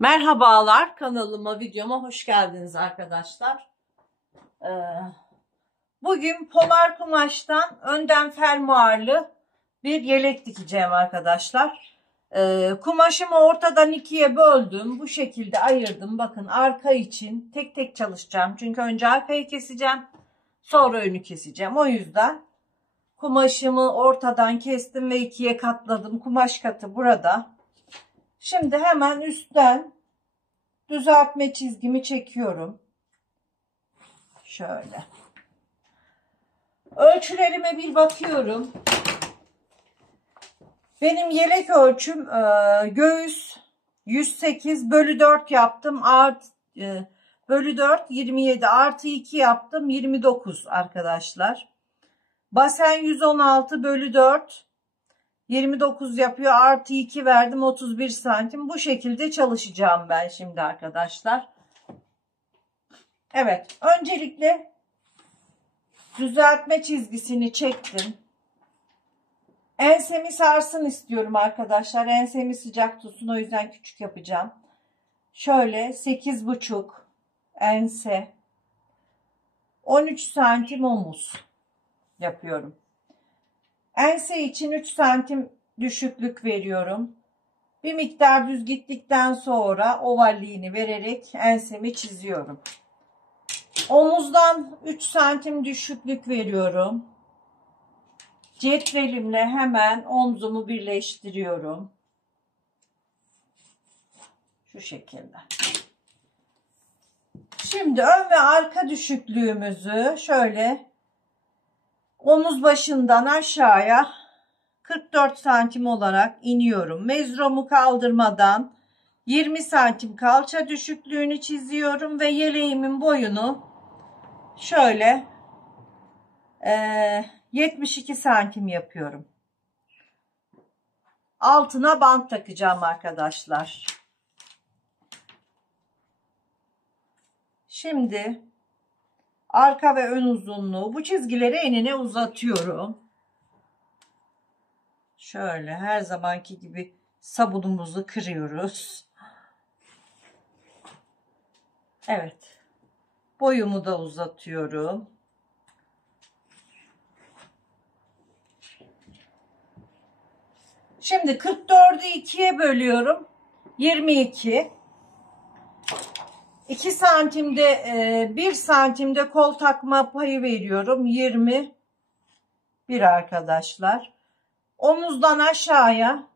Merhabalar, kanalıma, videoma hoş geldiniz arkadaşlar. Bugün polar kumaştan önden fermuarlı bir yelek dikeceğim arkadaşlar. Kumaşımı ortadan ikiye böldüm. Bu şekilde ayırdım. Bakın, arka için tek tek çalışacağım. Çünkü önce arkayı keseceğim. Sonra önü keseceğim. O yüzden kumaşımı ortadan kestim ve ikiye katladım. Kumaş katı burada. Şimdi hemen üstten düzeltme çizgimi çekiyorum. Şöyle. Ölçülerime bir bakıyorum. Benim yelek ölçüm göğüs 108/4 yaptım. Bölü 4 27 artı 2 yaptım 29 arkadaşlar. Basen 116/4 29 yapıyor. Artı 2 verdim, 31 santim. Bu şekilde çalışacağım ben şimdi arkadaşlar. Evet, öncelikle düzeltme çizgisini çektim. Ensemi sarsın istiyorum arkadaşlar. Ensemi sıcak tutsun, o yüzden küçük yapacağım. Şöyle 8,5 ense, 13 santim omuz yapıyorum. Ense için 3 santim düşüklük veriyorum. Bir miktar düz gittikten sonra ovalliğini vererek ensemi çiziyorum. Omuzdan 3 santim düşüklük veriyorum. Cetvelimle hemen omzumu birleştiriyorum. Şu şekilde. Şimdi ön ve arka düşüklüğümüzü şöyle omuz başından aşağıya 44 santim olarak iniyorum. Mezromu kaldırmadan 20 santim kalça düşüklüğünü çiziyorum ve yeleğimin boyunu şöyle 72 santim yapıyorum. Altına bant takacağım arkadaşlar. Şimdi arka ve ön uzunluğu, bu çizgileri enine uzatıyorum. Şöyle her zamanki gibi sabunumuzu kırıyoruz. Evet. Boyumu da uzatıyorum. Şimdi 44'ü 2'ye bölüyorum. 22. 2 santimde 1 santimde kol takma payı veriyorum. 21 arkadaşlar. Omuzdan aşağıya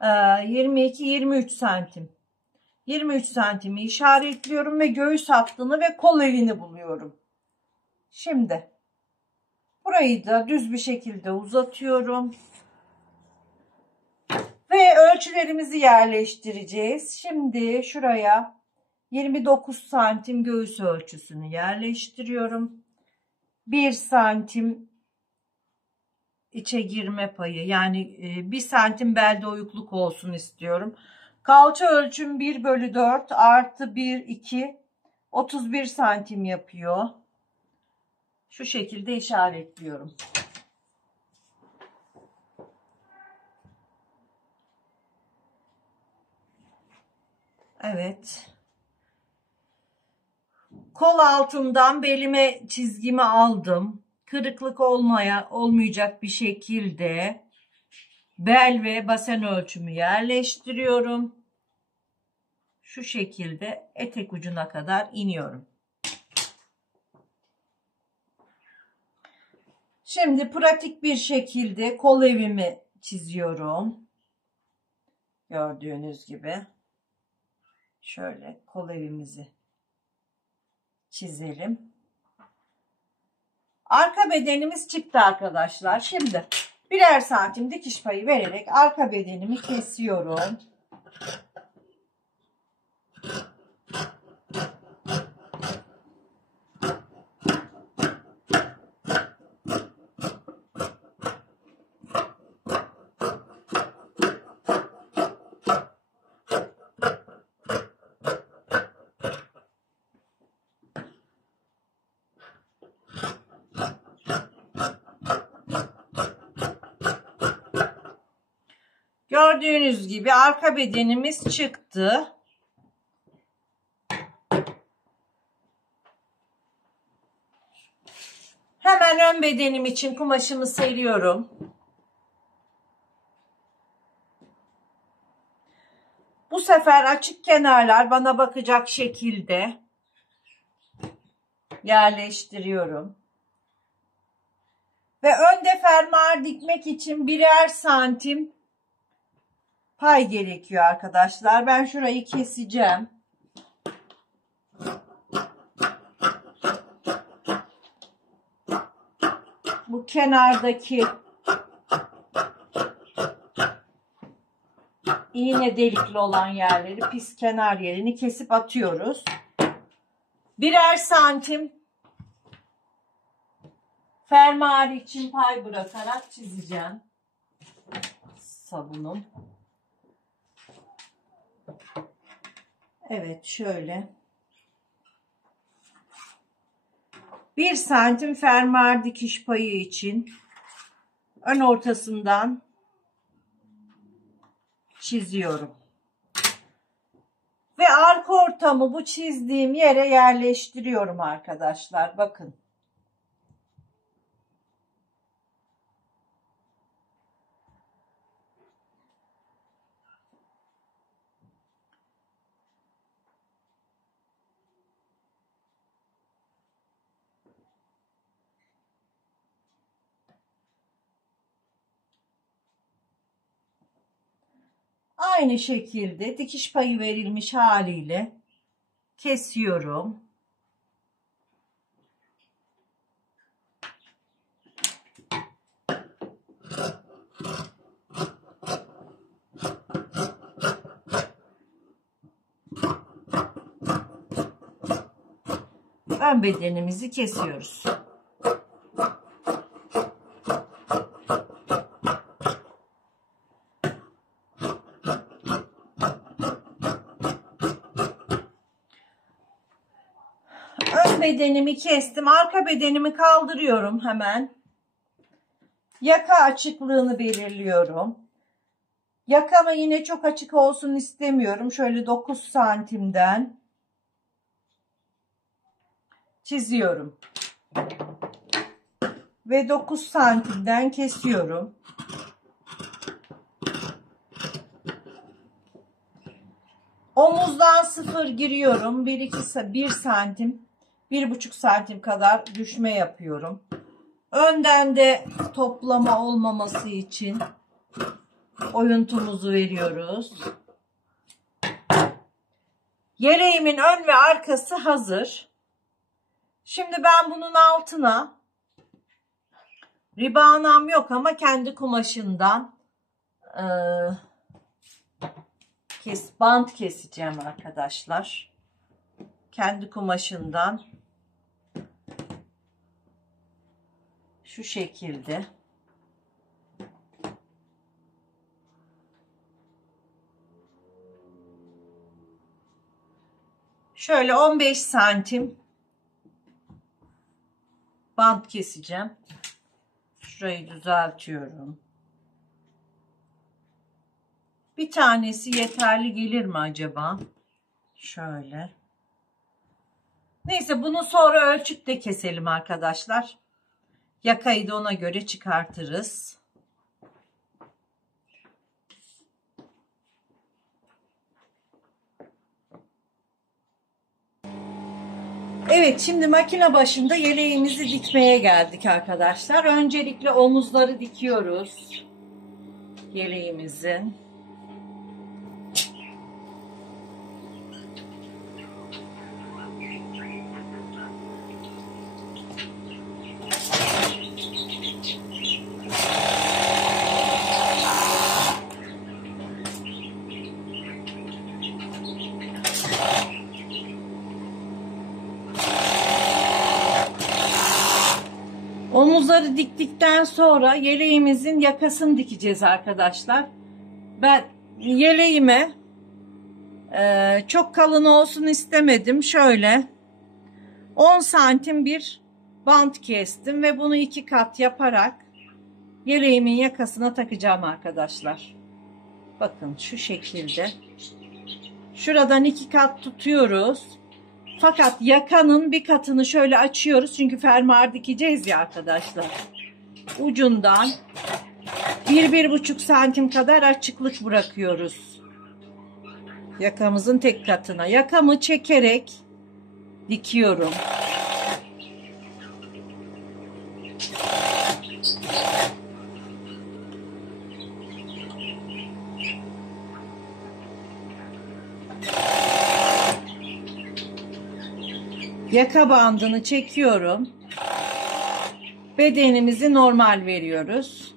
22-23 santim. 23 santimi işaretliyorum ve göğüs hattını ve kol evini buluyorum. Şimdi burayı da düz bir şekilde uzatıyorum. Ve ölçülerimizi yerleştireceğiz. Şimdi şuraya 29 santim göğüs ölçüsünü yerleştiriyorum. 1 santim içe girme payı, yani 1 santim belde oyukluk olsun istiyorum. Kalça ölçüm 1/4 artı 1, 2, 31 santim yapıyor. Şu şekilde işaretliyorum. Evet. Kol altından belime çizgimi aldım. Kırıklık olmayacak bir şekilde bel ve basen ölçümü yerleştiriyorum. Şu şekilde etek ucuna kadar iniyorum. Şimdi pratik bir şekilde kol evimi çiziyorum. Gördüğünüz gibi. Şöyle kol evimizi çizelim. Arka bedenimiz çıktı arkadaşlar. Şimdi birer santim dikiş payı vererek arka bedenimi kesiyorum. Gördüğünüz gibi arka bedenimiz çıktı. Hemen ön bedenim için kumaşımı seriyorum. Bu sefer açık kenarlar bana bakacak şekilde yerleştiriyorum. Ve önde fermuar dikmek için birer santim pay gerekiyor arkadaşlar. Ben şurayı keseceğim. Bu kenardaki iğne delikli olan yerleri, pis kenar yerini kesip atıyoruz. Birer santim fermuar için pay bırakarak çizeceğim. Sabunum. Evet, şöyle. 1 santim fermuar dikiş payı için ön ortasından çiziyorum. Ve arka ortamı bu çizdiğim yere yerleştiriyorum arkadaşlar. Bakın. Aynı şekilde dikiş payı verilmiş haliyle kesiyorum. Ön bedenimizi kesiyoruz. Ön bedenimi kestim. Arka bedenimi kaldırıyorum hemen. Yaka açıklığını belirliyorum. Yakamı yine çok açık olsun istemiyorum. Şöyle 9 santimden çiziyorum. Ve 9 santimden kesiyorum. Omuzdan 0 giriyorum. 1 santim, 1,5 santim kadar düşme yapıyorum. Önden de toplama olmaması için oyuntumuzu veriyoruz. Yeleğimin ön ve arkası hazır. Şimdi ben bunun altına ribanam yok ama kendi kumaşından bant keseceğim arkadaşlar. Kendi kumaşından şu şekilde. Şöyle 15 santim bant keseceğim. Şurayı düzeltiyorum. Bir tanesi yeterli gelir mi acaba? Şöyle. Neyse, bunu sonra ölçütle keselim arkadaşlar. Yakayı da ona göre çıkartırız. Evet, şimdi makine başında yeleğimizi dikmeye geldik arkadaşlar. Öncelikle omuzları dikiyoruz yeleğimizin. Omuzları diktikten sonra yeleğimizin yakasını dikeceğiz arkadaşlar. Ben yeleğime çok kalın olsun istemedim. Şöyle 10 santim bir bant kestim ve bunu 2 kat yaparak yeleğimin yakasına takacağım arkadaşlar. Bakın şu şekilde. Şuradan 2 kat tutuyoruz. Fakat yakanın bir katını şöyle açıyoruz. Çünkü fermuar dikeceğiz ya arkadaşlar. Ucundan 1-1,5 santim kadar açıklık bırakıyoruz. Yakamızın tek katına. Yakamı çekerek dikiyorum. Yaka bandını çekiyorum. Bedenimizi normal veriyoruz.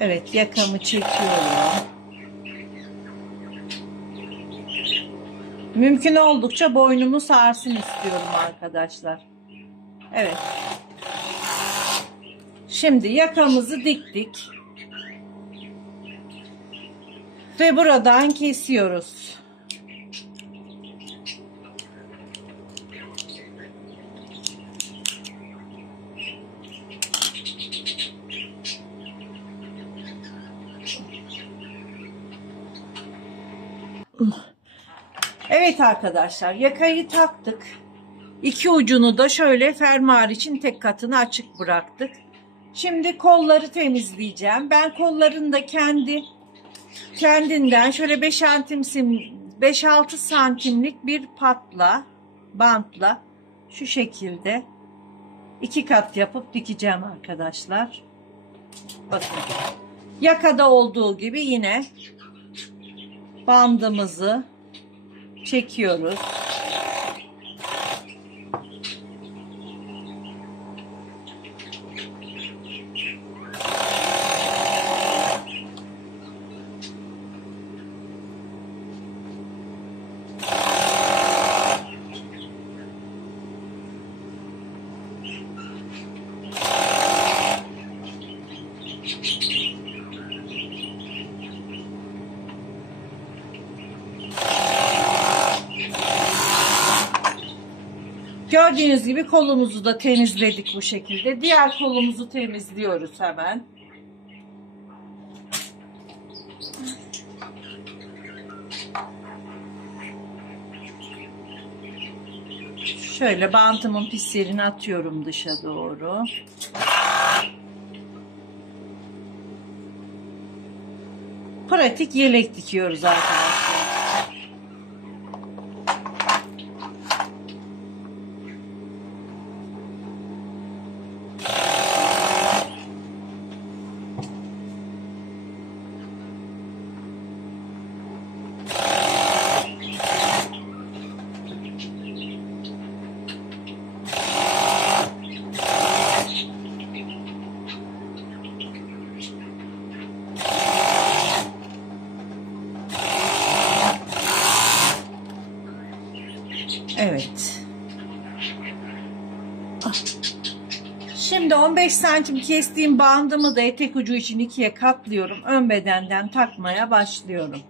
Evet, yakamı çekiyorum. Mümkün oldukça boynumu sarsın istiyorum arkadaşlar. Evet. Şimdi yakamızı diktik. Ve buradan kesiyoruz. Evet arkadaşlar, yakayı taktık. İki ucunu da şöyle fermuar için tek katını açık bıraktık. Şimdi kolları temizleyeceğim. Ben kollarını da kendinden şöyle 5-6 santimlik bir bantla şu şekilde 2 kat yapıp dikeceğim arkadaşlar. Bakın. Yakada olduğu gibi yine bandımızı çekiyoruz. Gördüğünüz gibi kolumuzu da temizledik bu şekilde. Diğer kolumuzu temizliyoruz hemen. Şöyle bantımın pis yerini atıyorum dışa doğru. Pratik yelek dikiyoruz arkadaşlar. Evet. Şimdi 15 santim kestiğim bandımı da etek ucu için ikiye katlıyorum. Ön bedenden takmaya başlıyorum.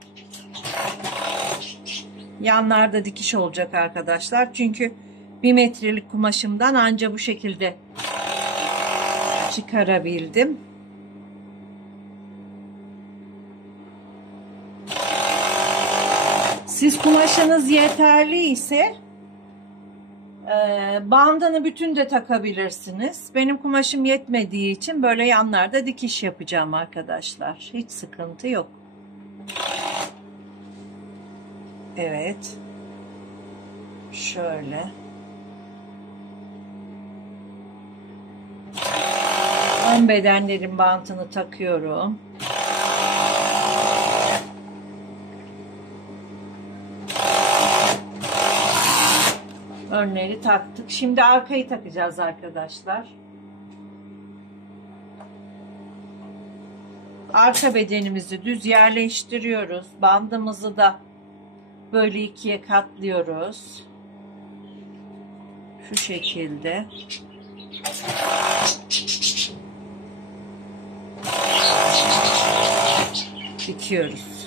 Yanlarda dikiş olacak arkadaşlar. Çünkü 1 metrelik kumaşımdan anca bu şekilde çıkarabildim. Siz kumaşınız yeterli ise bandını bütün de takabilirsiniz. Benim kumaşım yetmediği için böyle yanlarda dikiş yapacağım arkadaşlar. Hiç sıkıntı yok. Evet. Şöyle. Ön bedenlerin bantını takıyorum. Önleri taktık. Şimdi arkayı takacağız arkadaşlar. Arka bedenimizi düz yerleştiriyoruz. Bandımızı da böyle ikiye katlıyoruz. Şu şekilde. Dikiyoruz.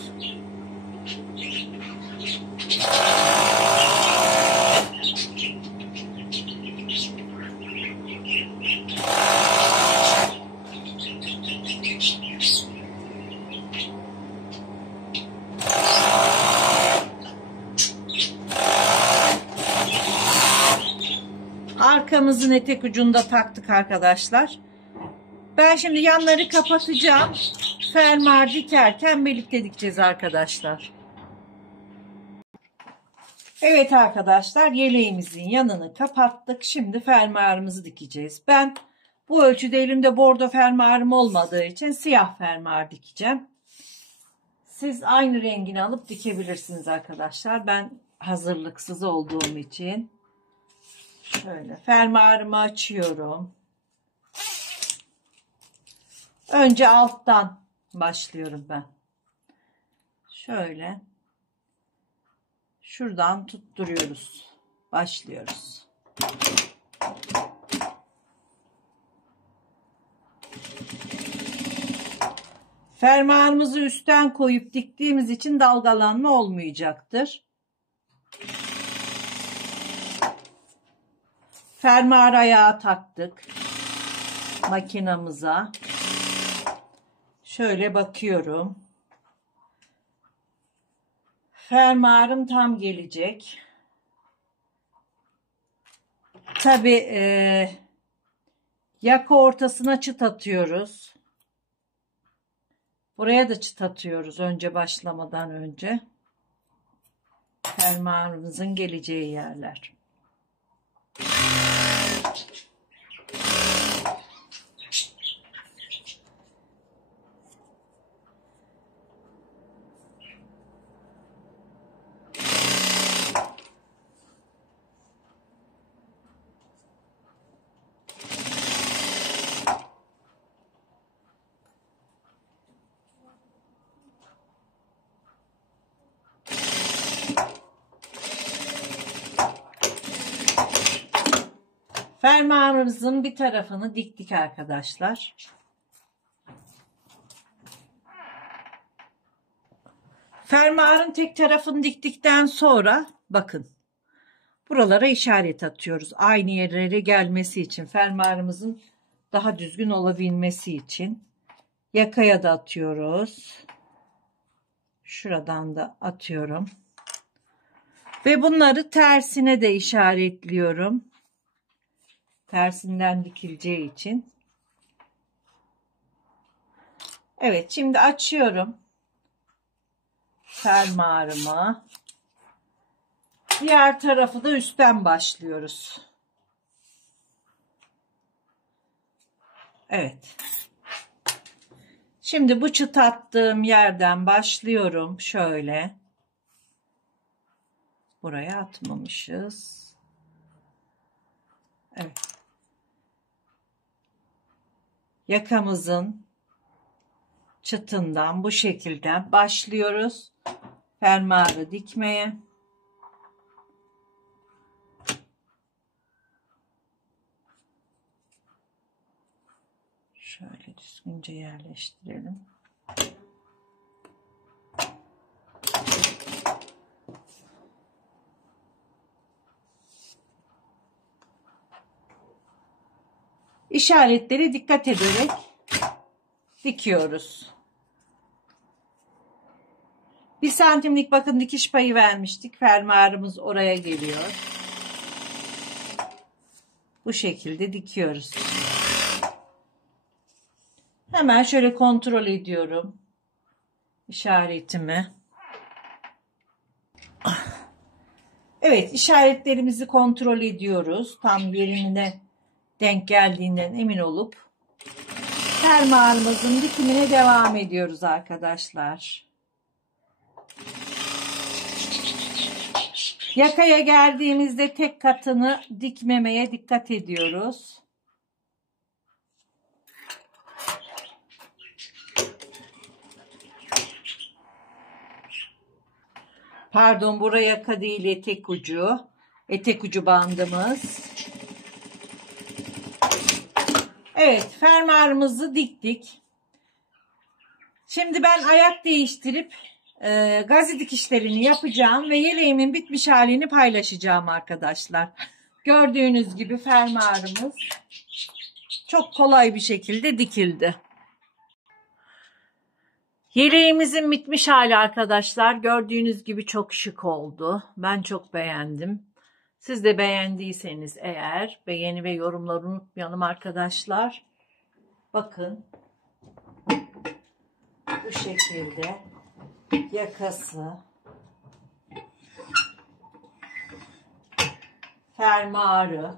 Yakamızın etek ucunda taktık arkadaşlar. Ben şimdi yanları kapatacağım. Fermuar dikerken birlikte dikeceğiz arkadaşlar. Evet arkadaşlar, yeleğimizin yanını kapattık. Şimdi fermuarımızı dikeceğiz. Ben bu ölçüde elimde bordo fermuarım olmadığı için siyah fermuar dikeceğim. Siz aynı rengini alıp dikebilirsiniz arkadaşlar. Ben hazırlıksız olduğum için şöyle fermuarımı açıyorum. Önce alttan başlıyorum ben. Şöyle şuradan tutturuyoruz. Başlıyoruz. Fermuarımızı üstten koyup diktiğimiz için dalgalanma olmayacaktır. Fermuar ayağı taktık makinamıza. Şöyle bakıyorum. Fermuarım tam gelecek. Tabii yaka ortasına çıt atıyoruz. Buraya da çıt atıyoruz önce, başlamadan önce. Fermuarımızın geleceği yerler. Fermuarımızın bir tarafını diktik arkadaşlar. Fermuarın tek tarafını diktikten sonra bakın buralara işaret atıyoruz. Aynı yerlere gelmesi için, fermuarımızın daha düzgün olabilmesi için. Yakaya da atıyoruz. Şuradan da atıyorum. Ve bunları tersine de işaretliyorum. Tersinden dikileceği için. Evet, şimdi açıyorum fermuarımı. Diğer tarafı da üstten başlıyoruz. Evet. Şimdi bu çıt attığım yerden başlıyorum. Şöyle. Buraya atmamışız. Evet. Yakamızın çıtından bu şekilde başlıyoruz fermuarı dikmeye. Şöyle düzgünce yerleştirelim. İşaretleri dikkat ederek dikiyoruz. 1 santimlik bakın dikiş payı vermiştik. Fermuarımız oraya geliyor. Bu şekilde dikiyoruz. Hemen şöyle kontrol ediyorum işaretimi. Evet, işaretlerimizi kontrol ediyoruz. Tam yerine denk geldiğinden emin olup fermuarımızın dikimine devam ediyoruz arkadaşlar. Yakaya geldiğimizde tek katını dikmemeye dikkat ediyoruz. Pardon, buraya yaka değil, etek ucu. Etek ucu bandımız. Evet, fermuarımızı diktik. Şimdi ben ayak değiştirip gazi dikişlerini yapacağım ve yeleğimin bitmiş halini paylaşacağım arkadaşlar. Gördüğünüz gibi fermuarımız çok kolay bir şekilde dikildi. Yeleğimizin bitmiş hali arkadaşlar. Gördüğünüz gibi çok şık oldu. Ben çok beğendim. Siz de beğendiyseniz eğer beğeni ve yorumları unutmayalım arkadaşlar. Bakın bu şekilde yakası, fermuarı.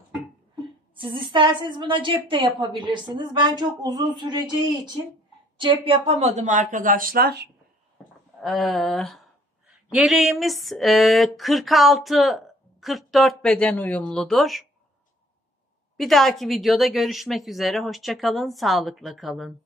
Siz isterseniz buna cep de yapabilirsiniz. Ben çok uzun süreceği için cep yapamadım arkadaşlar. Yeleğimiz 46-44 beden uyumludur. Bir dahaki videoda görüşmek üzere. Hoşça kalın, sağlıkla kalın.